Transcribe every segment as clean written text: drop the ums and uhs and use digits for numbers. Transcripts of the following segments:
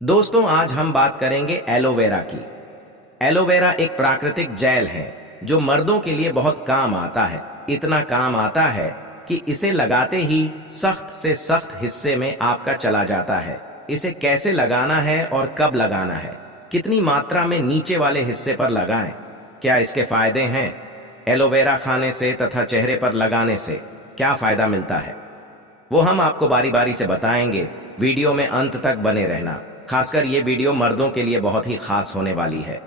दोस्तों आज हम बात करेंगे एलोवेरा की। एलोवेरा एक प्राकृतिक जेल है जो मर्दों के लिए बहुत काम आता है। इतना काम आता है कि इसे लगाते ही सख्त से सख्त हिस्से में आपका चला जाता है। इसे कैसे लगाना है और कब लगाना है, कितनी मात्रा में नीचे वाले हिस्से पर लगाएं, क्या इसके फायदे हैं, एलोवेरा खाने से तथा चेहरे पर लगाने से क्या फायदा मिलता है, वो हम आपको बारी बारी से बताएंगे। वीडियो में अंत तक बने रहना। खासकर ये वीडियो मर्दों के लिए बहुत ही खास होने वाली है।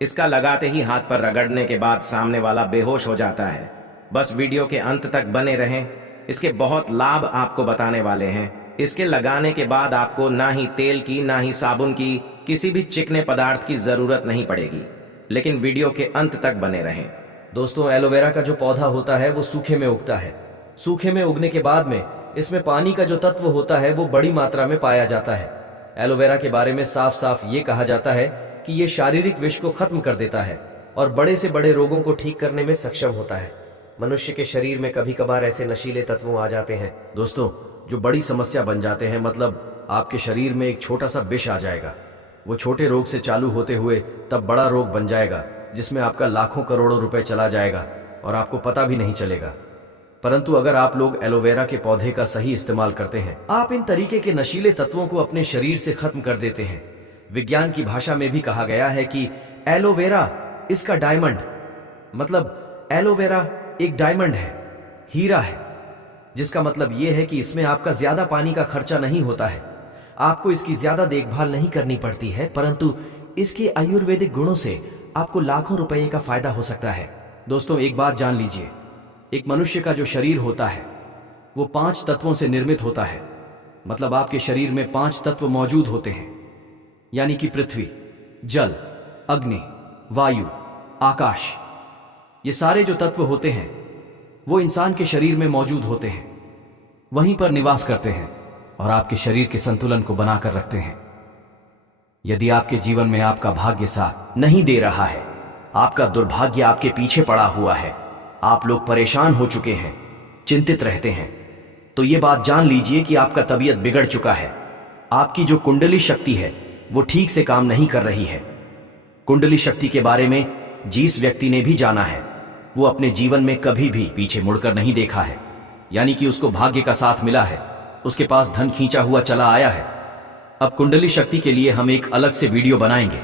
इसका लगाते ही हाथ पर रगड़ने के बाद सामने वाला बेहोश हो जाता है। बस वीडियो के अंत तक बने रहें। इसके बहुत लाभ आपको बताने वाले हैं। इसके लगाने के बाद आपको ना ही तेल की, ना ही साबुन की, किसी भी चिकने पदार्थ की जरूरत नहीं पड़ेगी। लेकिन वीडियो के अंत तक बने रहें। दोस्तों, एलोवेरा का जो पौधा होता है वो सूखे में उगता है। सूखे में उगने के बाद में इसमें पानी का जो तत्व होता है वो बड़ी मात्रा में पाया जाता है। एलोवेरा के बारे में साफ साफ ये कहा जाता है कि ये शारीरिक विष को खत्म कर देता है और बड़े से बड़े रोगों को ठीक करने में सक्षम होता है। मनुष्य के शरीर में कभी कभार ऐसे नशीले तत्वों आ जाते हैं दोस्तों, जो बड़ी समस्या बन जाते हैं। मतलब आपके शरीर में एक छोटा सा विष आ जाएगा। वो छोटे रोग से चालू होते हुए तब बड़ा रोग बन जाएगा जिसमें आपका लाखों करोड़ों रुपए चला जाएगा और आपको पता भी नहीं चलेगा। परंतु अगर आप लोग एलोवेरा के पौधे का सही इस्तेमाल करते हैं, आप इन तरीके के नशीले तत्वों को अपने शरीर से खत्म कर देते हैं। विज्ञान की भाषा में भी कहा गया है कि एलोवेरा इसका डायमंड, मतलब एलोवेरा एक डायमंड है, हीरा है, जिसका मतलब यह है कि इसमें आपका ज्यादा पानी का खर्चा नहीं होता है, आपको इसकी ज्यादा देखभाल नहीं करनी पड़ती है, परंतु इसके आयुर्वेदिक गुणों से आपको लाखों रुपए का फायदा हो सकता है। दोस्तों, एक बात जान लीजिए, एक मनुष्य का जो शरीर होता है वो 5 तत्वों से निर्मित होता है। मतलब आपके शरीर में 5 तत्व मौजूद होते हैं, यानी कि पृथ्वी, जल, अग्नि, वायु, आकाश। ये सारे जो तत्व होते हैं वो इंसान के शरीर में मौजूद होते हैं, वहीं पर निवास करते हैं और आपके शरीर के संतुलन को बनाकर रखते हैं। यदि आपके जीवन में आपका भाग्य साथ नहीं दे रहा है, आपका दुर्भाग्य आपके पीछे पड़ा हुआ है, आप लोग परेशान हो चुके हैं, चिंतित रहते हैं, तो ये बात जान लीजिए कि आपका तबीयत बिगड़ चुका है। आपकी जो कुंडली शक्ति है वो ठीक से काम नहीं कर रही है। कुंडली शक्ति के बारे में जिस व्यक्ति ने भी जाना है वो अपने जीवन में कभी भी पीछे मुड़कर नहीं देखा है, यानी कि उसको भाग्य का साथ मिला है, उसके पास धन खींचा हुआ चला आया है। अब कुंडली शक्ति के लिए हम एक अलग से वीडियो बनाएंगे,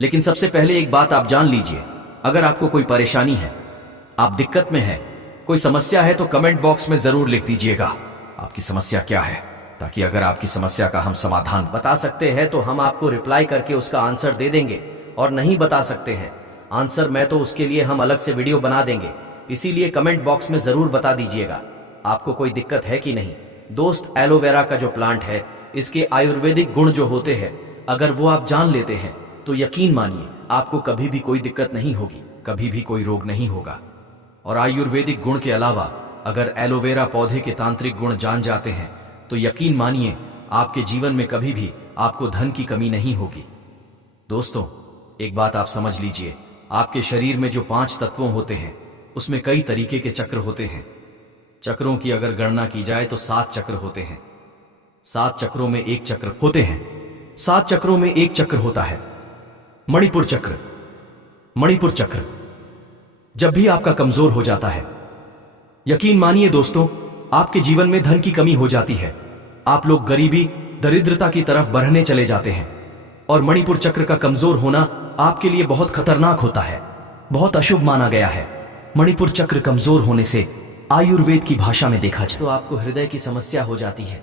लेकिन सबसे पहले एक बात आप जान लीजिए। अगर आपको कोई परेशानी है, आप दिक्कत में हैं, कोई समस्या है, तो कमेंट बॉक्स में जरूर लिख दीजिएगा आपकी समस्या क्या है, ताकि अगर आपकी समस्या का हम समाधान बता सकते हैं तो हम आपको रिप्लाई करके उसका आंसर दे देंगे, और नहीं बता सकते हैं आंसर में तो उसके लिए हम अलग से वीडियो बना देंगे। इसीलिए कमेंट बॉक्स में जरूर बता दीजिएगा आपको कोई दिक्कत है कि नहीं। दोस्त, एलोवेरा का जो प्लांट है, इसके आयुर्वेदिक गुण जो होते हैं, अगर वो आप जान लेते हैं तो यकीन मानिए आपको कभी भी कोई दिक्कत नहीं होगी, कभी भी कोई रोग नहीं होगा। और आयुर्वेदिक गुण के अलावा अगर एलोवेरा पौधे के तांत्रिक गुण जान जाते हैं तो यकीन मानिए आपके जीवन में कभी भी आपको धन की कमी नहीं होगी। दोस्तों, एक बात आप समझ लीजिए, आपके शरीर में जो 5 तत्वों होते हैं उसमें कई तरीके के चक्र होते हैं। चक्रों की अगर गणना की जाए तो 7 चक्र होते हैं। 7 चक्रों में एक चक्र होते हैं 7 चक्रों में एक चक्र होता है मणिपुर चक्र। मणिपुर चक्र जब भी आपका कमजोर हो जाता है, यकीन मानिए दोस्तों, आपके जीवन में धन की कमी हो जाती है, आप लोग गरीबी, दरिद्रता की तरफ बढ़ने चले जाते हैं। और मणिपुर चक्र का कमजोर होना आपके लिए बहुत खतरनाक होता है, बहुत अशुभ माना गया है। मणिपुर चक्र कमजोर होने से आयुर्वेद की भाषा में देखा जाए तो आपको हृदय की समस्या हो जाती है,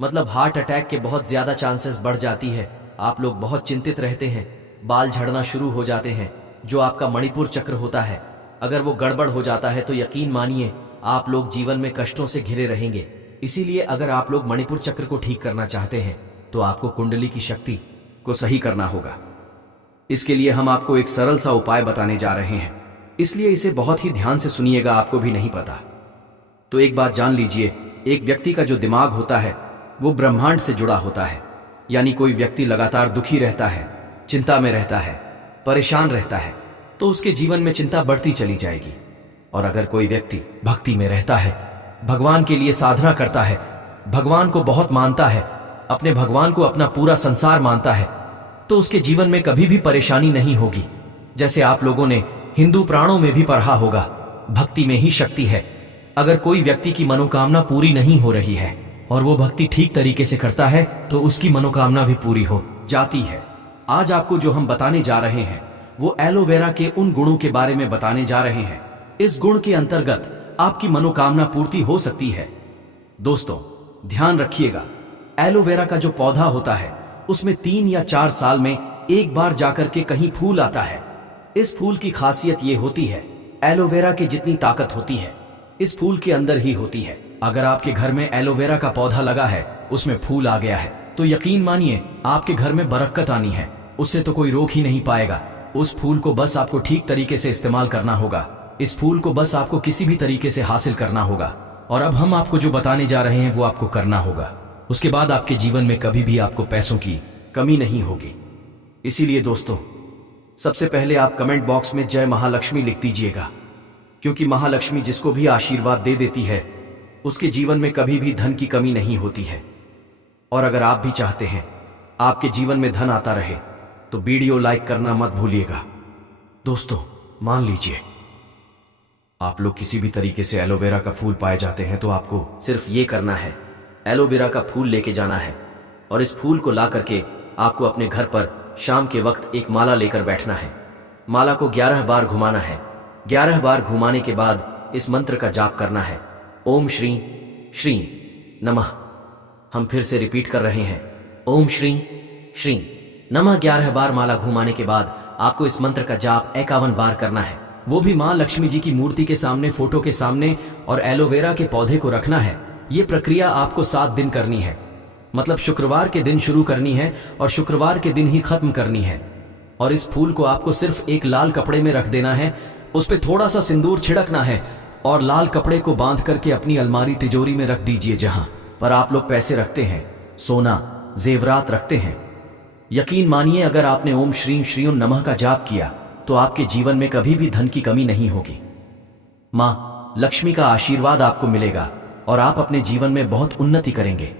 मतलब हार्ट अटैक के बहुत ज्यादा चांसेस बढ़ जाती है। आप लोग बहुत चिंतित रहते हैं, बाल झड़ना शुरू हो जाते हैं। जो आपका मणिपुर चक्र होता है, अगर वो गड़बड़ हो जाता है तो यकीन मानिए आप लोग जीवन में कष्टों से घिरे रहेंगे। इसीलिए अगर आप लोग मणिपुर चक्र को ठीक करना चाहते हैं तो आपको कुंडली की शक्ति को सही करना होगा। इसके लिए हम आपको एक सरल सा उपाय बताने जा रहे हैं, इसलिए इसे बहुत ही ध्यान से सुनिएगा, आपको भी नहीं पता तो एक बात जान लीजिए। एक व्यक्ति का जो दिमाग होता है वो ब्रह्मांड से जुड़ा होता है, यानी कोई व्यक्ति लगातार दुखी रहता है, चिंता में रहता है, परेशान रहता है, तो उसके जीवन में चिंता बढ़ती चली जाएगी। और अगर कोई व्यक्ति भक्ति में रहता है, भगवान के लिए साधना करता है, भगवान को बहुत मानता है, अपने भगवान को अपना पूरा संसार मानता है, तो उसके जीवन में कभी भी परेशानी नहीं होगी। जैसे आप लोगों ने हिंदू पुराणों में भी पढ़ा होगा, भक्ति में ही शक्ति है। अगर कोई व्यक्ति की मनोकामना पूरी नहीं हो रही है और वो भक्ति ठीक तरीके से करता है तो उसकी मनोकामना भी पूरी हो जाती है। आज आपको जो हम बताने जा रहे हैं वो एलोवेरा के उन गुणों के बारे में बताने जा रहे हैं। इस गुण के अंतर्गत आपकी मनोकामना पूर्ति हो सकती है। दोस्तों ध्यान रखिएगा, एलोवेरा का जो पौधा होता है उसमें 3 या 4 साल में एक बार जाकर के कहीं फूल आता है। इस फूल की खासियत ये होती है, एलोवेरा की जितनी ताकत होती है इस फूल के अंदर ही होती है। अगर आपके घर में एलोवेरा का पौधा लगा है, उसमें फूल आ गया है, तो यकीन मानिए आपके घर में बरकत आनी है। उससे तो कोई रोक ही नहीं पाएगा। उस फूल को बस आपको ठीक तरीके से इस्तेमाल करना होगा। इस फूल को बस आपको किसी भी तरीके से हासिल करना होगा। और अब हम आपको जो बताने जा रहे हैं वो आपको करना होगा। उसके बाद आपके जीवन में कभी भी आपको पैसों की कमी नहीं होगी। इसीलिए दोस्तों सबसे पहले आप कमेंट बॉक्स में जय महालक्ष्मी लिख दीजिएगा, क्योंकि महालक्ष्मी जिसको भी आशीर्वाद दे देती है उसके जीवन में कभी भी धन की कमी नहीं होती है। और अगर आप भी चाहते हैं आपके जीवन में धन आता रहे तो वीडियो लाइक करना मत भूलिएगा। दोस्तों मान लीजिए आप लोग किसी भी तरीके से एलोवेरा का फूल पाए जाते हैं तो आपको सिर्फ ये करना है, एलोवेरा का फूल लेके जाना है और इस फूल को ला करके आपको अपने घर पर शाम के वक्त एक माला लेकर बैठना है। माला को 11 बार घुमाना है। 11 बार घुमाने के बाद इस मंत्र का जाप करना है, ओम श्री श्री नमः। हम फिर से रिपीट कर रहे हैं, ओम श्री श्री नमः। 11 बार माला घुमाने के बाद आपको इस मंत्र का जाप 51 बार करना है, वो भी मां लक्ष्मी जी की मूर्ति के सामने, फोटो के सामने, और एलोवेरा के पौधे को रखना है। ये प्रक्रिया आपको 7 दिन करनी है, मतलब शुक्रवार के दिन शुरू करनी है और शुक्रवार के दिन ही खत्म करनी है। और इस फूल को आपको सिर्फ एक लाल कपड़े में रख देना है, उस पर थोड़ा सा सिंदूर छिड़कना है और लाल कपड़े को बांध करके अपनी अलमारी तिजोरी में रख दीजिए, जहां पर आप लोग पैसे रखते हैं, सोना जेवरात रखते हैं। यकीन मानिए अगर आपने ओम श्रीं श्रीं नमः का जाप किया तो आपके जीवन में कभी भी धन की कमी नहीं होगी। मां लक्ष्मी का आशीर्वाद आपको मिलेगा और आप अपने जीवन में बहुत उन्नति करेंगे।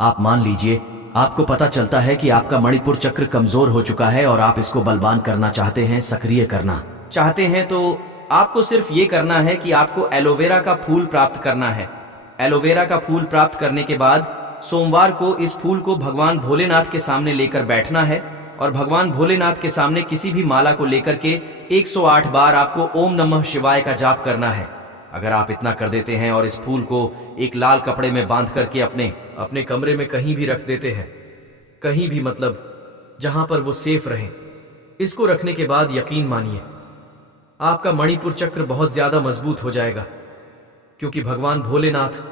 आप मान लीजिए आपको पता चलता है कि आपका मणिपुर चक्र कमजोर हो चुका है और आप इसको बलवान करना चाहते हैं, सक्रिय करना चाहते हैं, तो आपको सिर्फ ये करना है कि आपको एलोवेरा का फूल प्राप्त करना है। एलोवेरा का फूल प्राप्त करने के बाद सोमवार को इस फूल को भगवान भोलेनाथ के सामने लेकर बैठना है और भगवान भोलेनाथ के सामने किसी भी माला को लेकर के 108 बार आपको ओम नमः शिवाय का जाप करना है। अगर आप इतना कर देते हैं और इस फूल को एक लाल कपड़े में बांध करके अपने कमरे में कहीं भी रख देते हैं, कहीं भी मतलब जहां पर वो सेफ रहे, इसको रखने के बाद यकीन मानिए आपका मणिपुर चक्र बहुत ज्यादा मजबूत हो जाएगा। क्योंकि भगवान भोलेनाथ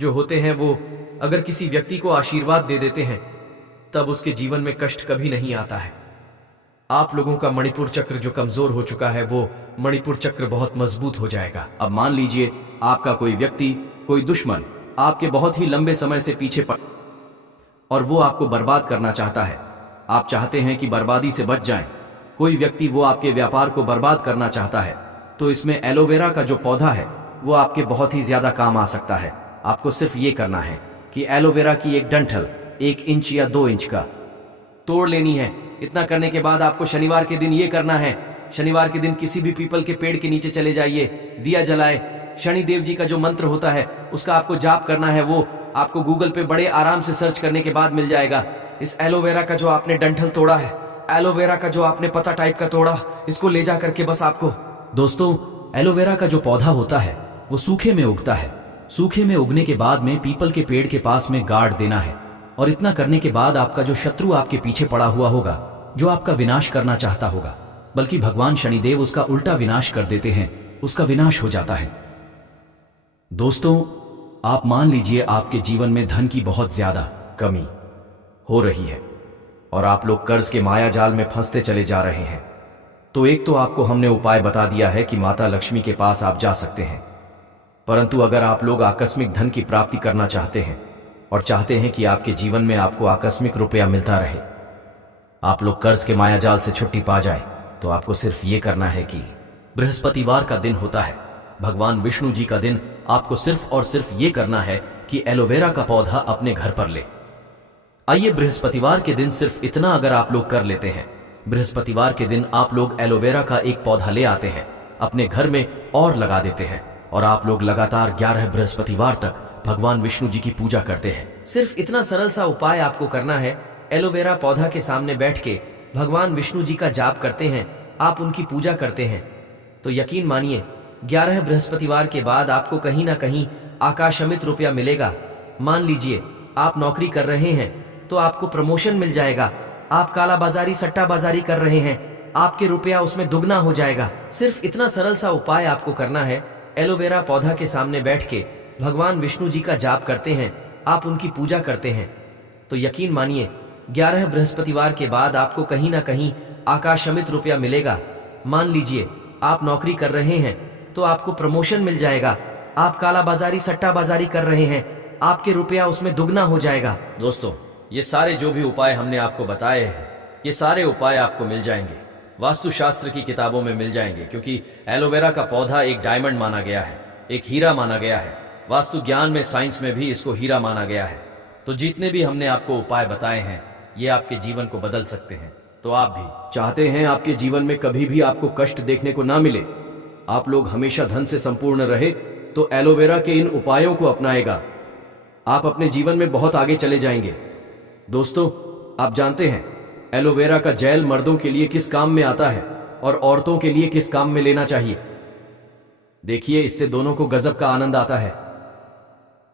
जो होते हैं वो अगर किसी व्यक्ति को आशीर्वाद दे देते हैं तब उसके जीवन में कष्ट कभी नहीं आता है। आप लोगों का मणिपुर चक्र जो कमजोर हो चुका है वो मणिपुर चक्र बहुत मजबूत हो जाएगा। अब मान लीजिए आपका कोई व्यक्ति, कोई दुश्मन आपके बहुत ही लंबे समय से पीछे पड़ और वो आपको बर्बाद करना चाहता है। आप चाहते हैं कि बर्बादी से बच जाएं। कोई व्यक्ति वो आपके व्यापार को बर्बाद करना चाहता है, तो इसमें एलोवेरा का जो पौधा है वो आपके बहुत ही ज्यादा काम आ सकता है। आपको सिर्फ ये करना है कि एलोवेरा की एक डंठल 1 इंच या 2 इंच का तोड़ लेनी है। इतना करने के बाद आपको शनिवार के दिन ये करना है, शनिवार के दिन किसी भी पीपल के पेड़ के नीचे चले जाइए, दिया जलाए, शनिदेव जी का जो मंत्र होता है उसका आपको जाप करना है। वो आपको गूगल पे बड़े आराम से सर्च करने के बाद मिल जाएगा। इस एलोवेरा का जो आपने डंठल तोड़ा है, एलोवेरा का जो आपने पत्ता टाइप का तोड़ा, इसको ले जा करके बस आपको, दोस्तों एलोवेरा का जो पौधा होता है वो सूखे में उगता है। सूखे में उगने के बाद में पीपल के पेड़ के पास में गाड़ देना है। और इतना करने के बाद आपका जो शत्रु आपके पीछे पड़ा हुआ होगा, जो आपका विनाश करना चाहता होगा, बल्कि भगवान शनिदेव उसका उल्टा विनाश कर देते हैं, उसका विनाश हो जाता है। दोस्तों आप मान लीजिए आपके जीवन में धन की बहुत ज्यादा कमी हो रही है और आप लोग कर्ज के माया जाल में फंसते चले जा रहे हैं। तो एक तो आपको हमने उपाय बता दिया है कि माता लक्ष्मी के पास आप जा सकते हैं, परंतु अगर आप लोग आकस्मिक धन की प्राप्ति करना चाहते हैं और चाहते हैं कि आपके जीवन में आपको आकस्मिक रुपया मिलता रहे, आप लोग कर्ज के माया जाल से छुट्टी पा जाए, तो आपको सिर्फ ये करना है कि बृहस्पतिवार का दिन होता है, भगवान विष्णु जी का दिन, आपको सिर्फ और सिर्फ ये करना है कि एलोवेरा का पौधा अपने घर पर ले आइए बृहस्पतिवार के दिन सिर्फ इतना अगर आप लोग कर लेते हैं, बृहस्पतिवार के दिन आप लोग एलोवेरा का एक पौधा ले आते हैं, अपने घर में और लगा देते हैं, और आप लोग लगातार 11 बृहस्पतिवार तक भगवान विष्णु जी की पूजा करते हैं। सिर्फ इतना सरल सा उपाय आपको करना है। एलोवेरा पौधा के सामने बैठ के भगवान विष्णु जी का जाप करते हैं, आप उनकी पूजा करते हैं, तो यकीन मानिए 11 बृहस्पतिवार के बाद आपको कहीं ना कहीं आकाशमित रुपया मिलेगा। मान लीजिए आप नौकरी कर रहे हैं तो आपको प्रमोशन मिल जाएगा। आप कालाबाजारी सट्टाबाजारी कर रहे हैं, आपके रुपया उसमें दुगना हो जाएगा। सिर्फ इतना सरल सा उपाय आपको करना है। एलोवेरा पौधा के सामने बैठ के भगवान विष्णु जी का जाप करते हैं, आप उनकी पूजा करते हैं, तो यकीन मानिए 11 बृहस्पतिवार के बाद आपको कहीं ना कहीं आकाशमित रुपया मिलेगा। मान लीजिए आप नौकरी कर रहे हैं तो आपको प्रमोशन मिल जाएगा। आप कालाबाजारी सट्टाबाजारी कर रहे हैं, आपके रुपया उसमें दुगना हो जाएगा। दोस्तों, ये सारे जो भी उपाय हमने आपको बताए हैं, ये सारे उपाय आपको मिल जाएंगे, वास्तुशास्त्र की किताबों में मिल जाएंगे, क्योंकि एलोवेरा का पौधा एक डायमंड माना गया है, एक हीरा माना गया है। वास्तु ज्ञान में, साइंस में भी इसको हीरा माना गया है। तो जितने भी हमने आपको उपाय बताए हैं, ये आपके जीवन को बदल सकते हैं। तो आप भी चाहते हैं आपके जीवन में कभी भी आपको कष्ट देखने को ना मिले, आप लोग हमेशा धन से संपूर्ण रहे, तो एलोवेरा के इन उपायों को अपनाएगा, आप अपने जीवन में बहुत आगे चले जाएंगे। दोस्तों, आप जानते हैं एलोवेरा का जेल मर्दों के लिए किस काम में आता है और औरतों के लिए किस काम में लेना चाहिए? देखिए, इससे दोनों को गजब का आनंद आता है।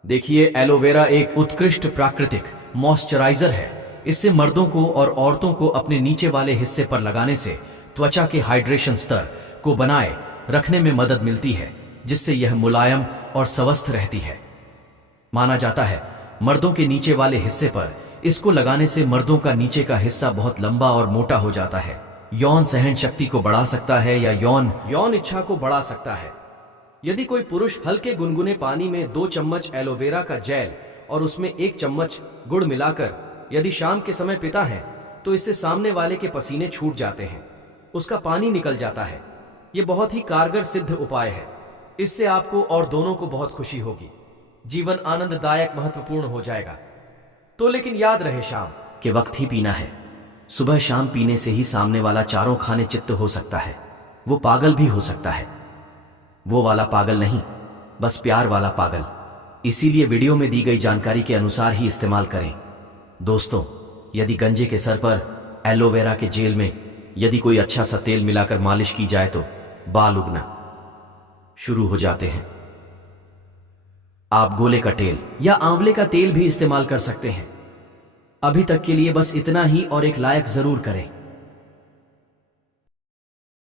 देखिए, एलोवेरा एक उत्कृष्ट प्राकृतिक मॉइस्चराइजर है। इससे मर्दों को और औरतों को अपने नीचे वाले हिस्से पर लगाने से त्वचा के हाइड्रेशन स्तर को बनाए रखने में मदद मिलती है, जिससे यह मुलायम और स्वस्थ रहती है। माना जाता है मर्दों के नीचे वाले हिस्से पर इसको लगाने से मर्दों का नीचे का हिस्सा बहुत लंबा और मोटा हो जाता है। यौन सहन शक्ति को बढ़ा सकता है या यौन इच्छा को बढ़ा सकता है। यदि कोई पुरुष हल्के गुनगुने पानी में 2 चम्मच एलोवेरा का जेल और उसमें 1 चम्मच गुड़ मिलाकर यदि शाम के समय पीता है, तो इससे सामने वाले के पसीने छूट जाते हैं, उसका पानी निकल जाता है। यह बहुत ही कारगर सिद्ध उपाय है। इससे आपको और दोनों को बहुत खुशी होगी, जीवन आनंददायक महत्वपूर्ण हो जाएगा। तो लेकिन याद रहे, शाम के वक्त ही पीना है। सुबह शाम पीने से ही सामने वाला चारों खाने चित्त हो सकता है, वो पागल भी हो सकता है। वो वाला पागल नहीं, बस प्यार वाला पागल। इसीलिए वीडियो में दी गई जानकारी के अनुसार ही इस्तेमाल करें। दोस्तों, यदि गंजे के सर पर एलोवेरा के जेल में यदि कोई अच्छा सा तेल मिलाकर मालिश की जाए तो बाल उगना शुरू हो जाते हैं। आप गोले का तेल या आंवले का तेल भी इस्तेमाल कर सकते हैं। अभी तक के लिए बस इतना ही, और एक लायक जरूर करें।